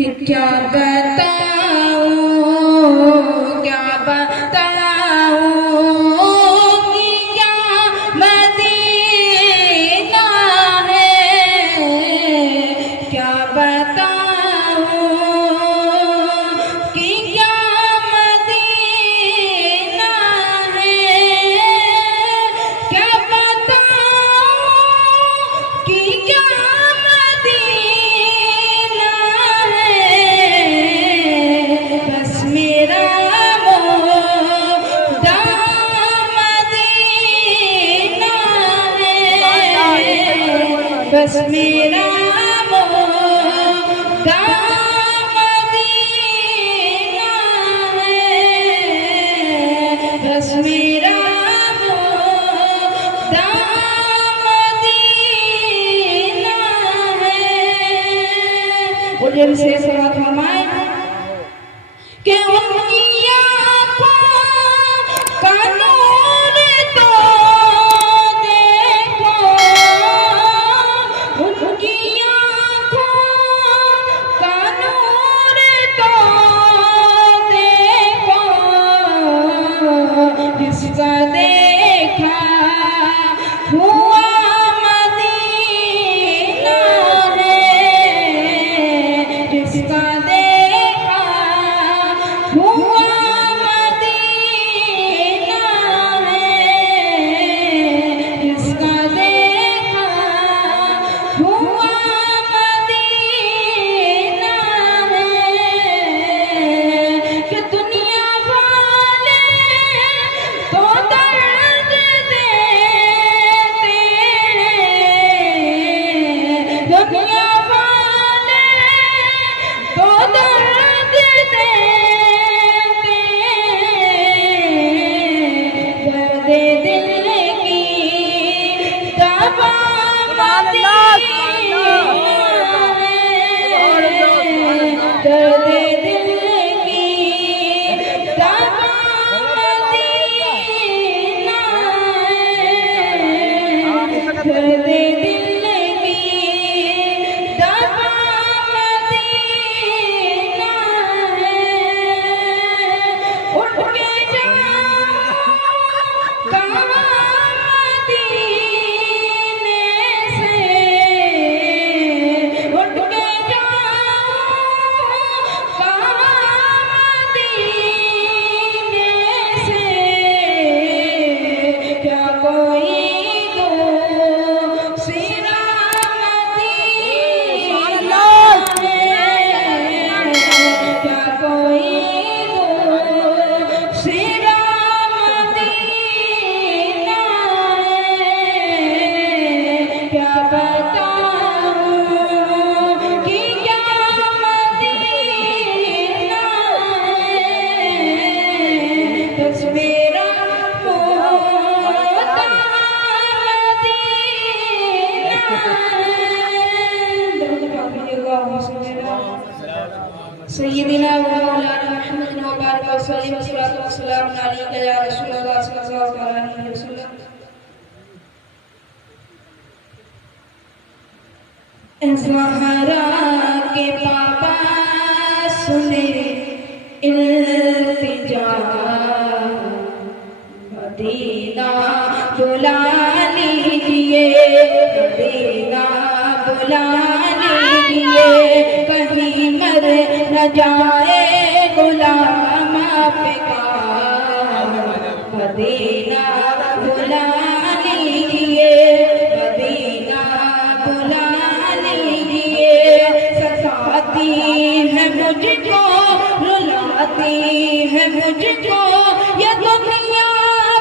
कि क्या बताऊं क्या बताऊं कि क्या मदीना है क्या बताऊं कि क्या मदीना है क्या बताऊं कि क्या मदीना है बस मेरा मोहदा मदीना है बस मेरा मोहदा मदीना है बस मेरा मोहदा मदीना है। और जब से सवाल फरमाए कि उनकी आँखों का नूर तो देखो उनकी आँखों का नूर तो देखो जिसका देखा हुआ मदीना है जिसका देखा हुआ मदीना है जिसका देखा हुआ मदीना है कि दुनिया वाले तो दर्द देते दुनिया वाले तो दर्द देते दर्द दिल की दवा मदीना है दर्द दिल की दवा मदीना है दर्द दिल की दवा मदीना है उठ के जाओ कहाँ मदीने से उठ के जाओ कहाँ मदीने से क्या कोई दूसरा मदीना है क्या कोई दूसरा मदीना है क्या बताऊं कि क्या मदीना है बस मेरा मोहदा मदीना सय्यिदना व मौलाना मुहम्मद व बारिक व सल्लिम व सलाम अलैका या रसूलल्लाह सल्लल्लाहु अलैहि वसल्लम। ज़हरा के पापा सुने इल्तिजा मदीना बुला लीजिए मदीना बुला लीजिए कहीं मर न जाए गुलाम आपका मदीना बुला लीजिए मदीना बुला लीजिए सताती है मुझको रुलाती है मुझको ये दुनिया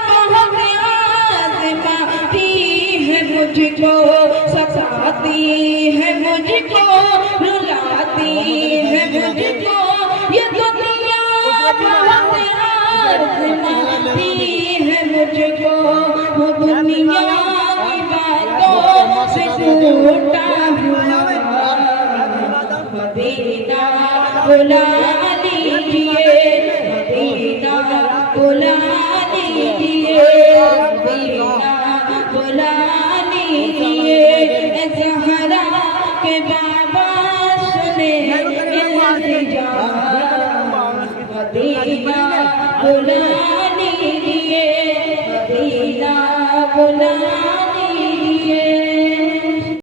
बहुत आज़माती है मुझको सताती है मुझको रुलाती है मुझको ये दुनिया बहुत आज़माती है मुझको वो दुनिया की बातों से टूटा हुआ मदीना बुला लीजिए मदीना बुला लीजिए मदीना बुला लीजिए ज़हरा के बाबा सुने मदीना बुलाने लिए मदीना बुला